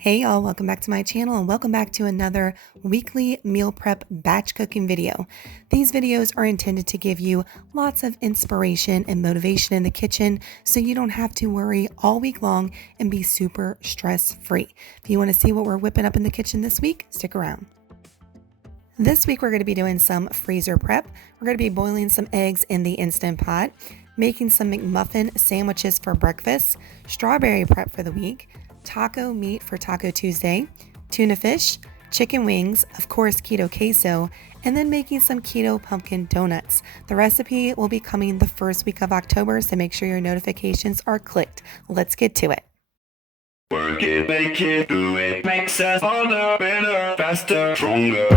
Hey y'all, welcome back to my channel and welcome back to another weekly meal prep batch cooking video. These videos are intended to give you lots of inspiration and motivation in the kitchen so you don't have to worry all week long and be super stress free. If you want to see what we're whipping up in the kitchen this week, stick around. This week we're going to be doing some freezer prep. We're going to be boiling some eggs in the Instant Pot, making some McMuffin sandwiches for breakfast, strawberry prep for the week, taco meat for Taco Tuesday, tuna fish, chicken wings, of course keto queso, and then making some keto pumpkin donuts. The recipe will be coming the first week of October, so make sure your notifications are clicked. Let's get to it. Work it, make it, do it, makes us harder, better, faster, stronger.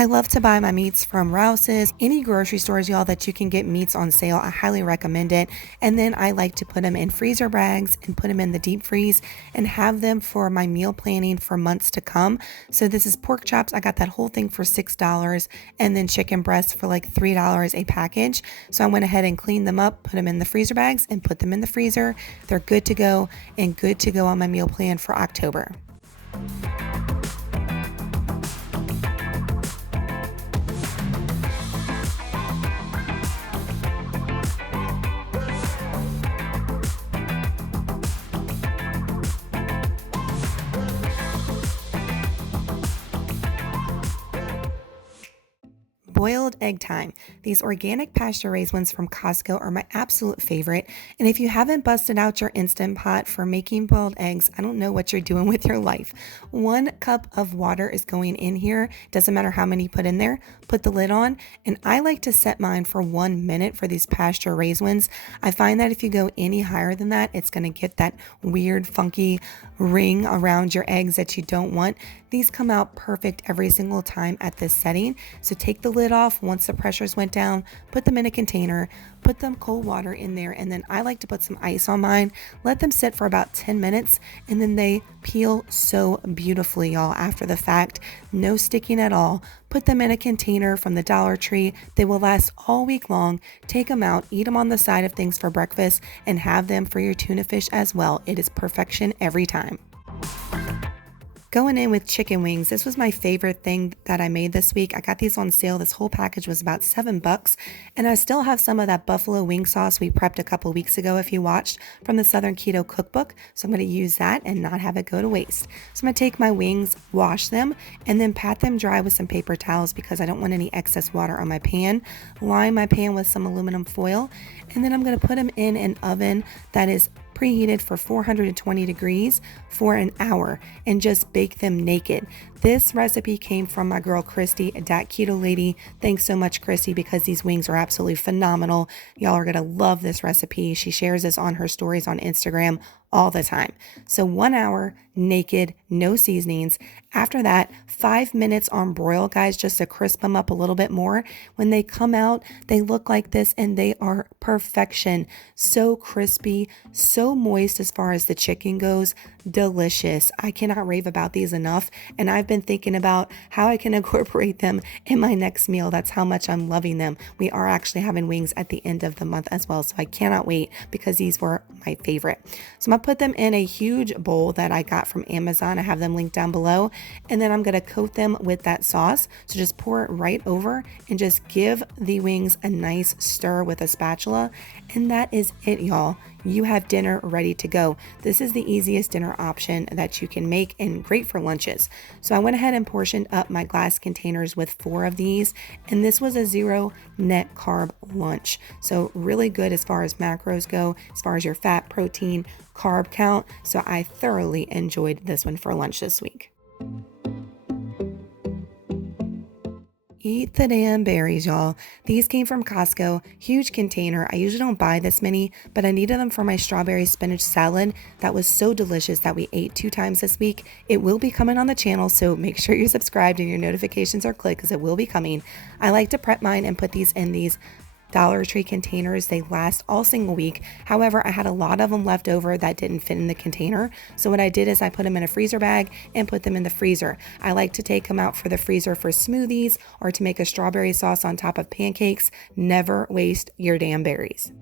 I love to buy my meats from Rouse's, any grocery stores, y'all, that you can get meats on sale. I highly recommend it. And then I like to put them in freezer bags and put them in the deep freeze and have them for my meal planning for months to come. So this is pork chops. I got that whole thing for $6 and then chicken breasts for like $3 a package. So I went ahead and cleaned them up, put them in the freezer bags and put them in the freezer. They're good to go and good to go on my meal plan for October. Boiled egg time. These organic pasture-raised ones from Costco are my absolute favorite. And if you haven't busted out your Instant Pot for making boiled eggs, I don't know what you're doing with your life. 1 cup of water is going in here. Doesn't matter how many you put in there. Put the lid on. And I like to set mine for 1 minute for these pasture-raised ones. I find that if you go any higher than that, it's going to get that weird, funky ring around your eggs that you don't want. These come out perfect every single time at this setting. So take the lid off once the pressures went down, put them in a container, put them cold water in there, and then I like to put some ice on mine, let them sit for about 10 minutes, and then they peel so beautifully, y'all, after the fact. No sticking at all. Put them in a container from the Dollar Tree. They will last all week long. Take them out, eat them on the side of things for breakfast, and have them for your tuna fish as well. It is perfection every time. Going in with chicken wings. This was my favorite thing that I made this week. I got these on sale. This whole package was about $7, and I still have some of that buffalo wing sauce we prepped a couple weeks ago if you watched from the Southern Keto Cookbook. So I'm going to use that and not have it go to waste. So I'm going to take my wings, wash them, and then pat them dry with some paper towels because I don't want any excess water on my pan. Line my pan with some aluminum foil, and then I'm going to put them in an oven that is preheated for 420 degrees for an hour and just bake them naked. This recipe came from my girl Christy, Dat Keto Lady. Thanks so much, Christy, because these wings are absolutely phenomenal. Y'all are gonna love this recipe. She shares this on her stories on Instagram all the time. So 1 hour naked, no seasonings. After that, 5 minutes on broil, guys, just to crisp them up a little bit more. When they come out, they look like this and they are perfection. So crispy, so moist as far as the chicken goes. Delicious. I cannot rave about these enough. And I've been thinking about how I can incorporate them in my next meal. That's how much I'm loving them. We are actually having wings at the end of the month as well. So I cannot wait because these were my favorite. So I'm going to put them in a huge bowl that I got from Amazon. I have them linked down below. And then I'm going to coat them with that sauce. So just pour it right over and just give the wings a nice stir with a spatula. And that is it, y'all. You have dinner ready to go. This is the easiest dinner option that you can make and great for lunches. So I went ahead and portioned up my glass containers with 4 of these, and this was a 0 net carb lunch. So really good as far as macros go, as far as your fat, protein, carb count. So I thoroughly enjoyed this one for lunch this week. Eat the damn berries, y'all. These came from Costco, huge container. I usually don't buy this many, but I needed them for my strawberry spinach salad. That was so delicious that we ate 2 times this week. It will be coming on the channel, so make sure you're subscribed and your notifications are clicked because it will be coming. I like to prep mine and put these in these Dollar Tree containers. They last all single week. However, I had a lot of them left over that didn't fit in the container. So what I did is I put them in a freezer bag and put them in the freezer. I like to take them out for the freezer for smoothies or to make a strawberry sauce on top of pancakes. Never waste your damn berries.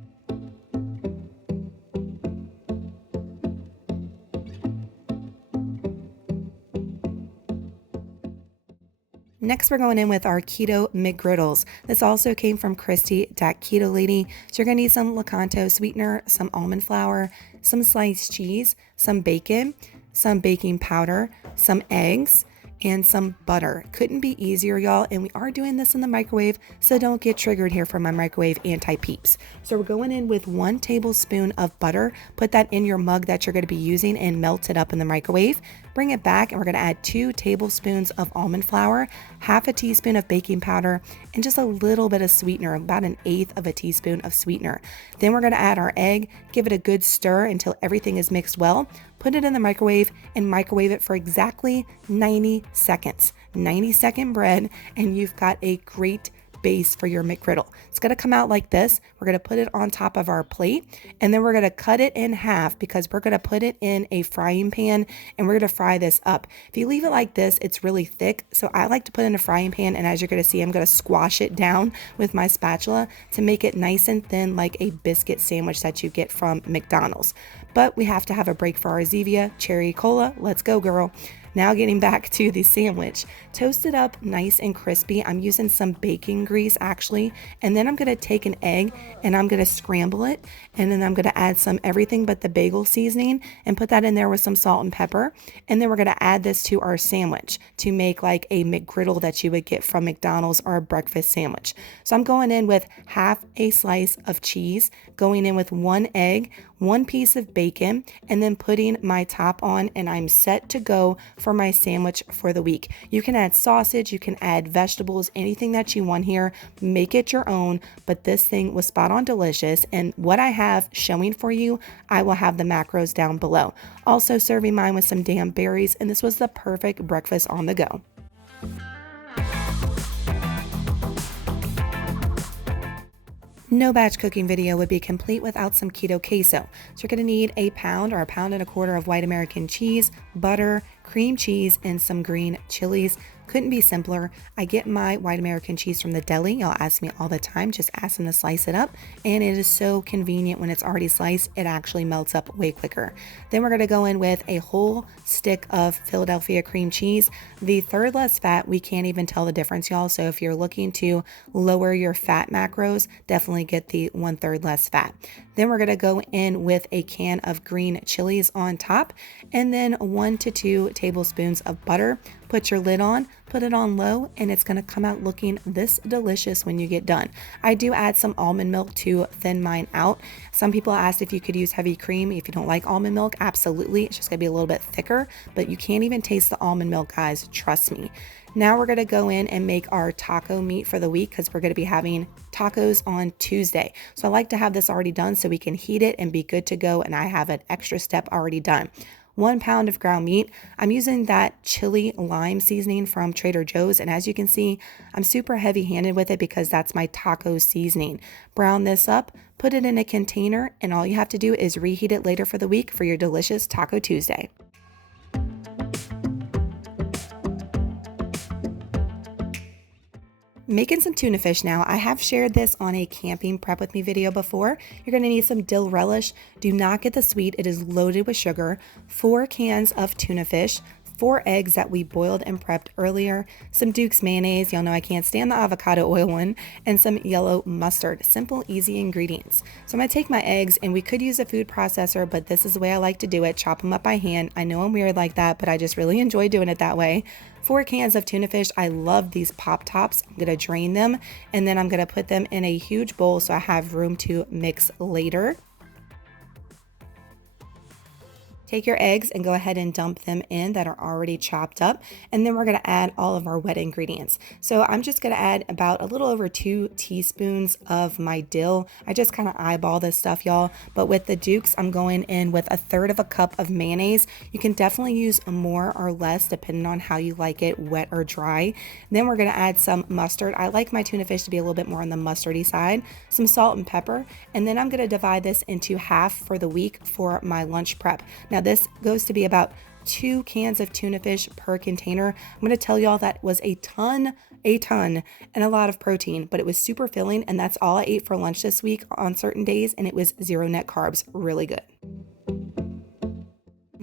Next, we're going in with our Keto McGriddles. This also came from Christy, that Keto Lady. So you're going to need some Lakanto sweetener, some almond flour, some sliced cheese, some bacon, some baking powder, some eggs, and some butter. Couldn't be easier, y'all. And we are doing this in the microwave, so don't get triggered here from my microwave anti-peeps. So we're going in with 1 tablespoon of butter. Put that in your mug that you're going to be using and melt it up in the microwave. Bring it back, and we're going to add 2 tablespoons of almond flour, half a teaspoon of baking powder, and just a little bit of sweetener, about 1/8 of a teaspoon of sweetener. Then we're going to add our egg, give it a good stir until everything is mixed well. Put it in the microwave and microwave it for exactly 90 seconds. 90-second bread, and you've got a great base for your McGriddle. It's going to come out like this. We're going to put it on top of our plate, and then we're going to cut it in half because we're going to put it in a frying pan, and we're going to fry this up. If you leave it like this, it's really thick, so I like to put it in a frying pan, and as you're going to see, I'm going to squash it down with my spatula to make it nice and thin like a biscuit sandwich that you get from McDonald's. But we have to have a break for our Zevia cherry cola. Let's go, girl. Now getting back to the sandwich, toast it up nice and crispy. I'm using some baking grease actually, and then I'm going to take an egg and I'm going to scramble it, and then I'm going to add some everything but the bagel seasoning and put that in there with some salt and pepper, and then we're going to add this to our sandwich to make like a McGriddle that you would get from McDonald's or a breakfast sandwich. So I'm going in with half a slice of cheese, going in with 1 egg, 1 piece of bacon, and then putting my top on, and I'm set to go for my sandwich for the week. You can add sausage, you can add vegetables, anything that you want here. Make it your own, but this thing was spot on delicious, and what I have showing for you, I will have the macros down below. Also serving mine with some damn berries, and this was the perfect breakfast on the go. No batch cooking video would be complete without some Keto Queso. So you're going to need a pound or 1.25 pounds of white American cheese, butter, cream cheese, and some green chilies. Couldn't be simpler. I get my white American cheese from the deli. Y'all ask me all the time, just ask them to slice it up. And it is so convenient when it's already sliced, it actually melts up way quicker. Then we're gonna go in with a whole stick of Philadelphia cream cheese. The third less fat, we can't even tell the difference, y'all. So if you're looking to lower your fat macros, definitely get the 1/3 less fat. Then we're gonna go in with a can of green chilies on top, and then 1 to 2 tablespoons of butter. Put your lid on, put it on low, and it's gonna come out looking this delicious when you get done. I do add some almond milk to thin mine out. Some people asked if you could use heavy cream if you don't like almond milk. Absolutely, it's just gonna be a little bit thicker, but you can't even taste the almond milk, guys, trust me. Now we're gonna go in and make our taco meat for the week because we're gonna be having tacos on Tuesday. So I like to have this already done so we can heat it and be good to go, and I have an extra step already done. 1 pound of ground meat. I'm using that chili lime seasoning from Trader Joe's, and as you can see, I'm super heavy handed with it because that's my taco seasoning. Brown this up, put it in a container, and all you have to do is reheat it later for the week for your delicious Taco Tuesday. Making some tuna fish now. I have shared this on a camping prep with me video before. You're going to need some dill relish. Do not get the sweet. It is loaded with sugar. 4 cans of tuna fish. 4 eggs that we boiled and prepped earlier, some Duke's mayonnaise, y'all know I can't stand the avocado oil one, and some yellow mustard. Simple, easy ingredients. So I'm gonna take my eggs, and we could use a food processor, but this is the way I like to do it, chop them up by hand. I know I'm weird like that, but I just really enjoy doing it that way. 4 cans of tuna fish. I love these pop tops. I'm gonna drain them, and then I'm gonna put them in a huge bowl so I have room to mix later. Take your eggs and go ahead and dump them in that are already chopped up. And then we're going to add all of our wet ingredients. So I'm just going to add about a little over 2 teaspoons of my dill. I just kind of eyeball this stuff, y'all. But with the Dukes, I'm going in with 1/3 cup of mayonnaise. You can definitely use more or less depending on how you like it, wet or dry. Then we're going to add some mustard. I like my tuna fish to be a little bit more on the mustardy side. Some salt and pepper. And then I'm going to divide this into half for the week for my lunch prep. Now this goes to be about 2 cans of tuna fish per container. I'm going to tell y'all that was a ton, and a lot of protein, but it was super filling, and that's all I ate for lunch this week on certain days, and it was 0 net carbs. Really good.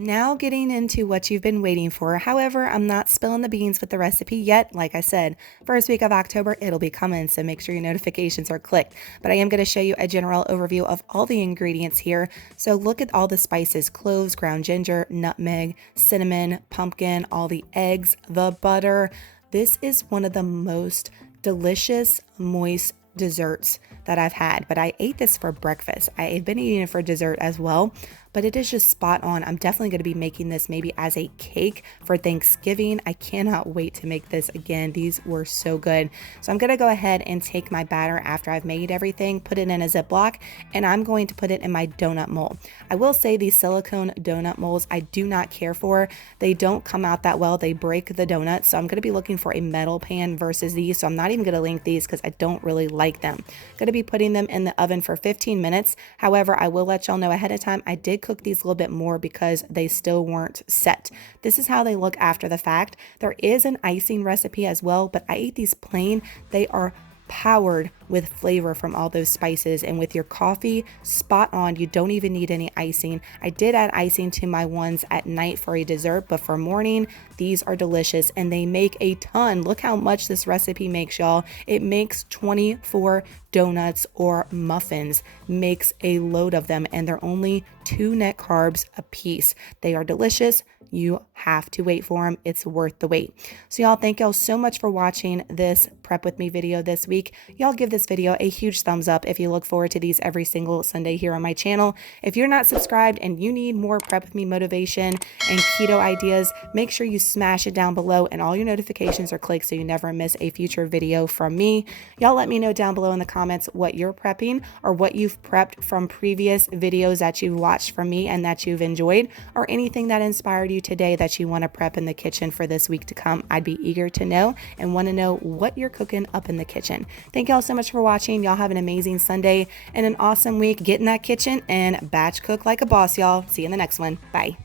Now getting into what you've been waiting for. However, I'm not spilling the beans with the recipe yet. Like I said, first week of October, it'll be coming, so make sure your notifications are clicked. But I am going to show you a general overview of all the ingredients here. So look at all the spices: cloves, ground ginger, nutmeg, cinnamon, pumpkin, all the eggs, the butter. This is one of the most delicious, moist desserts that I've had, but I ate this for breakfast. I've been eating it for dessert as well, but it is just spot on. I'm definitely going to be making this maybe as a cake for Thanksgiving. I cannot wait to make this again. These were so good. So I'm going to go ahead and take my batter after I've made everything, put it in a Ziploc, and I'm going to put it in my donut mold. I will say these silicone donut molds I do not care for. They don't come out that well. They break the donut. So I'm going to be looking for a metal pan versus these. So I'm not even going to link these because I don't really like them. I'm going to be putting them in the oven for 15 minutes. However, I will let y'all know ahead of time, I did cook these a little bit more because they still weren't set. This is how they look after the fact. There is an icing recipe as well, but I ate these plain. They are powered with flavor from all those spices, and with your coffee, spot on. You don't even need any icing. I did add icing to my ones at night for a dessert, but for morning, these are delicious and they make a ton. Look how much this recipe makes, y'all. It makes 24 donuts or muffins, makes a load of them, and they're only 2 net carbs a piece. They are delicious. You have to wait for them. It's worth the wait. So y'all, thank y'all so much for watching this prep with me video this week. Y'all give this video a huge thumbs up if you look forward to these every single Sunday here on my channel. If you're not subscribed and you need more prep with me motivation and keto ideas, make sure you smash it down below and all your notifications are clicked so you never miss a future video from me. Y'all let me know down below in the comments what you're prepping or what you've prepped from previous videos that you've watched from me and that you've enjoyed, or anything that inspired you today that you want to prep in the kitchen for this week to come. I'd be eager to know and want to know what you're cooking up in the kitchen. Thank y'all so much for watching. Y'all have an amazing Sunday and an awesome week. Get in that kitchen and batch cook like a boss, y'all. See you in the next one. Bye.